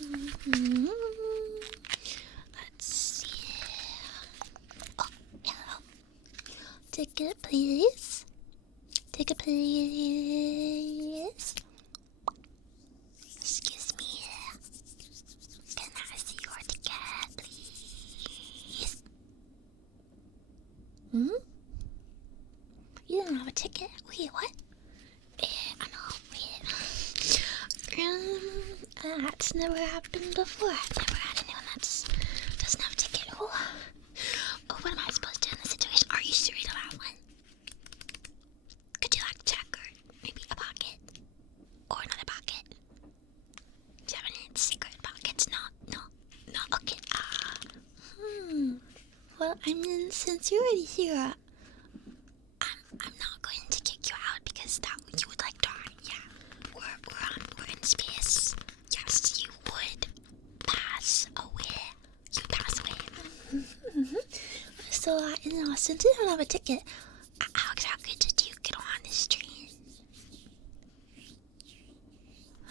Let's see. Oh, hello. Ticket, please. Ticket, please. Excuse me. Can I see your ticket, please? Hmm? You don't have a ticket? Wait, what? I know. Wait. That's never happened before. I've never had anyone that doesn't have a ticket. Oh, what am I supposed to do in this situation? Are you sure you don't have one? Could you like check or maybe a pocket? Or another pocket? Do you have any secret pockets? No. Okay. Well, I mean, since you're already here, I'm not going to kick you out because that you would like die. Yeah, we're in space. Yes, you would pass away. You pass away. So, since you don't have a ticket, how exactly did you get on this train?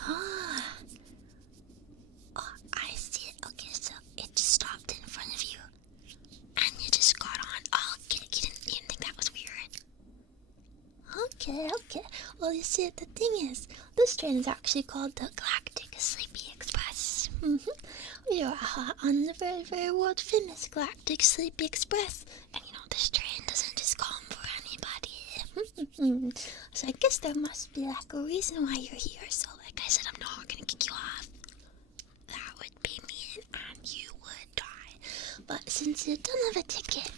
Oh, I see it. Okay, so it just stopped in front of you, and you just got on. Oh, you didn't think that was weird? Okay. Well, you see, the thing is, this train is actually called the Galactic Sleepy Express. We are on the very, very world famous Galactic Sleepy Express, and this train doesn't just come for anybody. So I guess there must be like a reason why you're here. So, like I said, I'm not gonna kick you off. That would be mean, and you would die. But since you don't have a ticket,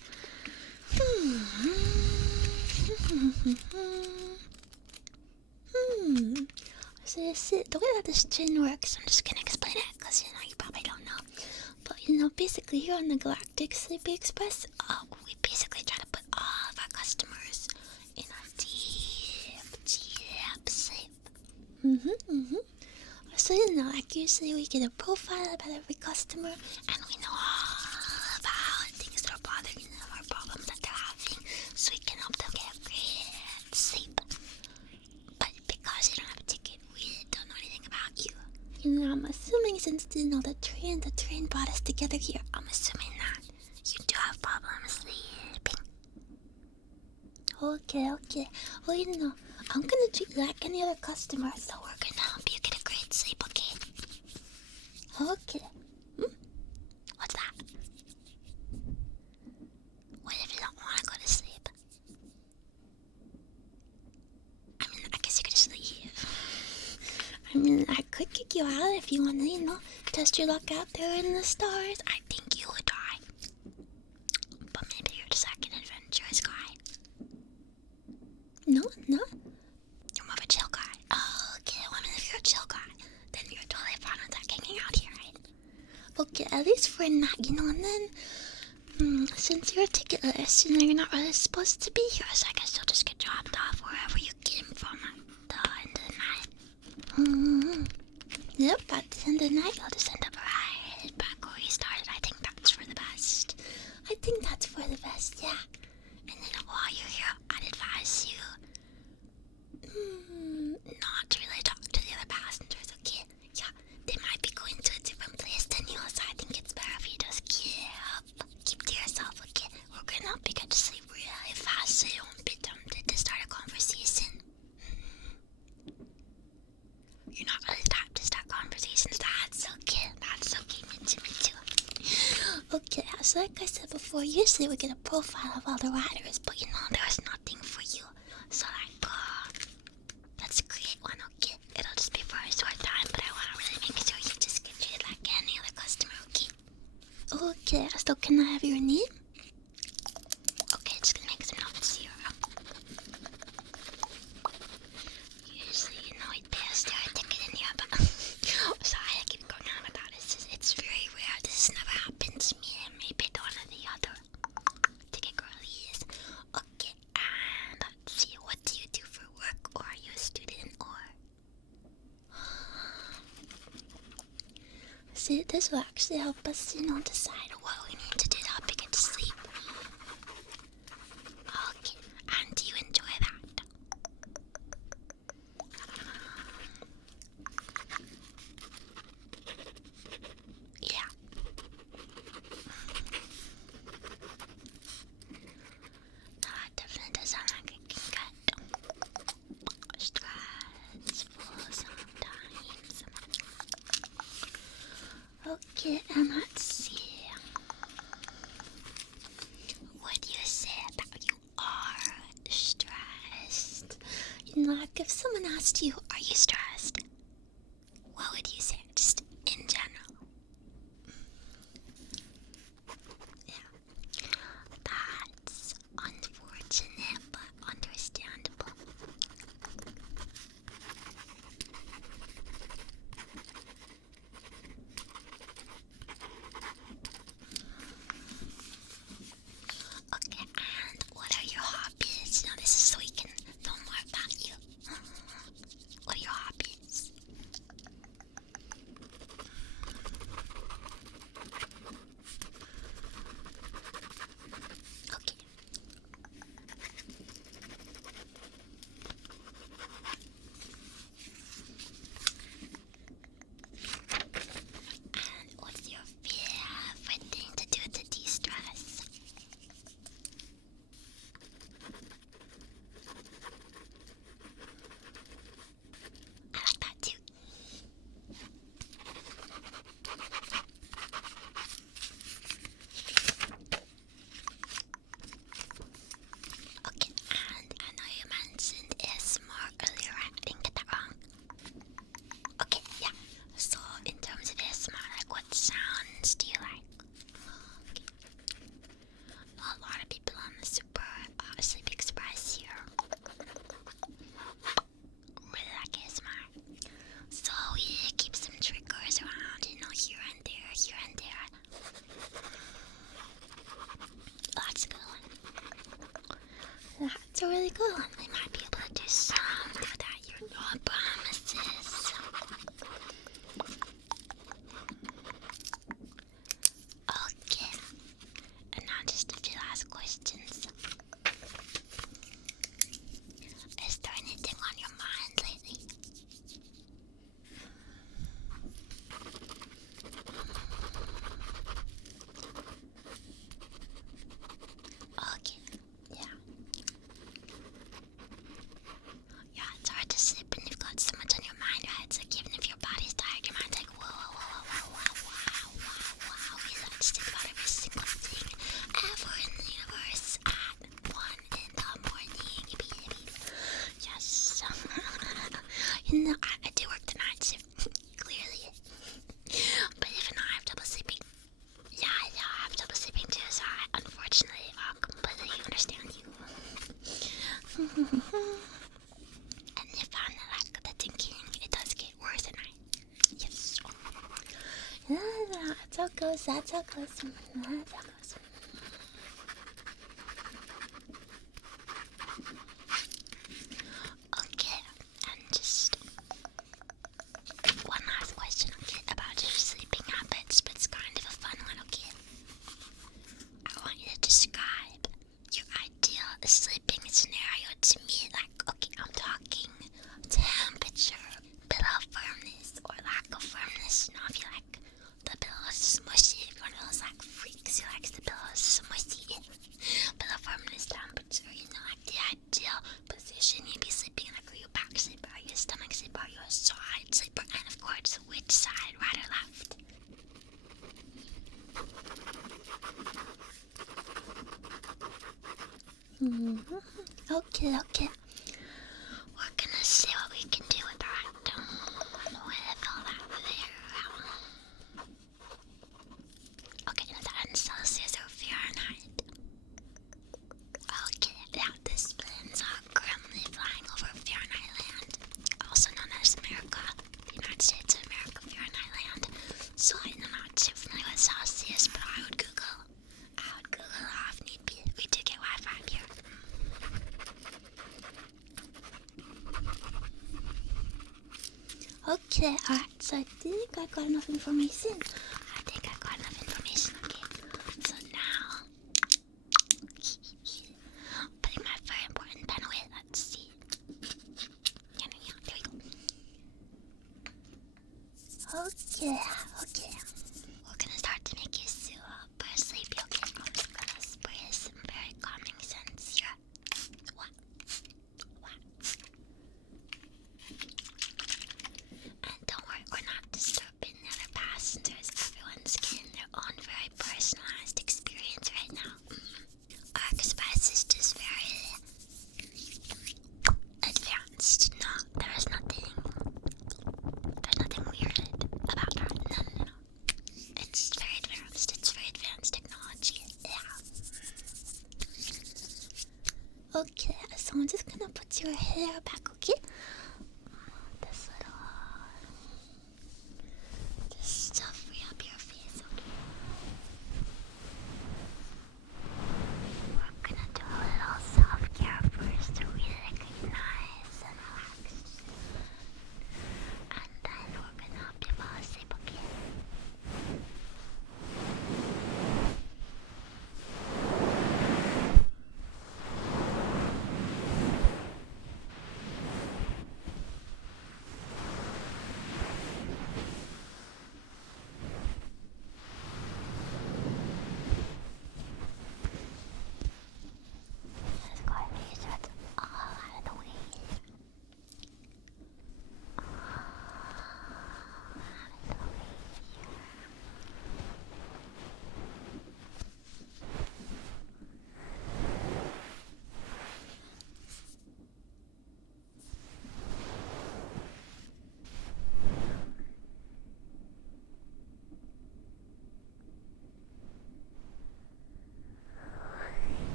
So you see, the way that this train works, I'm just gonna explain it because you probably don't know. But basically here on the Galactic Sleepy Express, we basically try to put all of our customers in a deep sleep. So like usually we get a profile about every customer, and we know all about things that are bothering them or problems that they're having, so we can help them get a great sleep. But because you don't have a ticket, we don't know anything about you. I'm assuming since the train brought us together here, I'm assuming that you do have problems sleeping. Okay. Well, I'm gonna treat you like any other customer, so we're gonna help you get a great sleep, okay? Okay. What's that? What if you don't want to go to sleep? I mean, I guess you could just leave. I mean, I could kick you out if you want to, test your luck out there in the stars. I think you would die. But maybe you're just like an adventurous guy. No? You're more of a chill guy. Oh, okay, well, I mean, if you're a chill guy, then you're totally fine with that hanging out here, right? Okay, at least for now, and then, since you're ticketless, you're not really supposed to be here, so I guess you'll just get dropped off wherever you came from at the end of the night. Yep, at the end of the night, you'll just end up right back where you started. I think that's for the best. Yeah. And then while you're here, I'd advise you not to really talk to the other passengers, okay? Yeah, they might be going to a different place than you, so I think it's better if you just keep to yourself, okay? We're gonna help you get to sleep really fast so you won't be tempted to start a conversation. You're not really the type to start conversations. That's okay, me too. Okay, so like I said before, usually we get a profile of all the riders, but there's nothing for you. So let's create one, okay? It'll just be for a short time, but I want to really make sure you just get treated like any other customer, okay? Okay, so can I have your name? Okay, just gonna make some notes here. Usually, we'd pay us their ticket in here, but sorry, I keep going on with that. It's very rare. This has never happened to me, and maybe to one of the other ticket girlies. Okay, and let's see, what do you do for work, or are you a student, or? See, this will actually help us, decide what we need to do to help you get to sleep. Okay, and do you enjoy that? Okay, and let's see. Would you say that you are stressed? Like if someone asked you, are you stressed? What would you say, just in general? Yeah. That's unfortunate, but understandable. Okay, and what are your hobbies? Now this is so we can know more about you. What are your hobbies? Okay. And what's your favorite thing to do to de-stress? I like that too. Okay, and I know you mentioned ASMR earlier, I didn't get that wrong. Okay, yeah. So in terms of ASMR, like what sounds do you like? Okay. A lot of people on the Super Sleep Express here really like ASMR. So we keep some triggers around, you know, here and there, here and there. That's a good one. That's a really good one. We might be able to do some of that. You're no promises. Okay. And now just a few last questions. Is there anything on your mind lately? Okay. Yeah. Yeah, it's hard to sleep when you've got so much on your mind, right? It's like even if your body's tired, your mind's like, whoa, whoa, whoa, whoa, whoa, wow, wow, wow. You have to think about every single thing ever in the universe at 1 in the morning. Yes. You know, I do work the night shift, clearly. But even though I have trouble sleeping, yeah, I have trouble sleeping too, so I unfortunately completely understand you. And you found that like the thinking, it does get worse at night. Yes. Yeah, that's how it goes. That's how it goes. That's how it goes. Okay, and just one last question, okay, about your sleeping habits, but it's kind of a fun one, okay? I want you to describe your ideal sleeping scenario to me. Like, okay, I'm talking temperature, pillow firmness, or lack of firmness. You know, if you like the pillows smushy, if you're one of those like freaks who likes the pillows smushy. Pillow firmness, temperature, you know, like the ideal position you'd be sleeping in. Like, are you a back sleeper? Are you a stomach sleeper? Are you a side sleeper? And of course, which side, right or left? Okay, okay. We're gonna see what we can do with that. With all that there. Okay, is that in Celsius or Fahrenheit? Okay, yeah, this planes are currently flying over Fahrenheit land, also known as America, the United States of America, Fahrenheit land. So I'm not too familiar with Celsius, but I would Google if need be. We do get Wi-Fi here. Okay, alright, so I think I got enough information. Okay. So now, putting my very important pen away, let's see. There we go. Okay. We're gonna start to make you super sleepy, okay? I'm just gonna spray some very calming scents here. What? And don't worry, we're not disturbing the other passengers. Everyone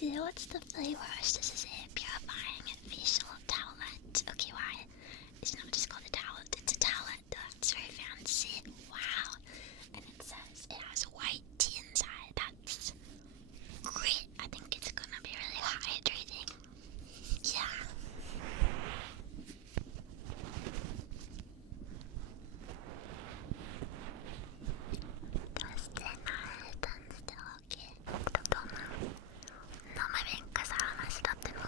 see. What's the flavor? This is a purifying facial towelette. Okay, why? It's not just called a towelette, it's a towelette. That's very fancy. Wow. And it says it has white tea inside. That's great. I think it's gonna be really hydrating. Yeah. どうしてなれたんですか？ Okay. どんな名前弁かさ話だっての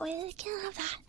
We can't have that.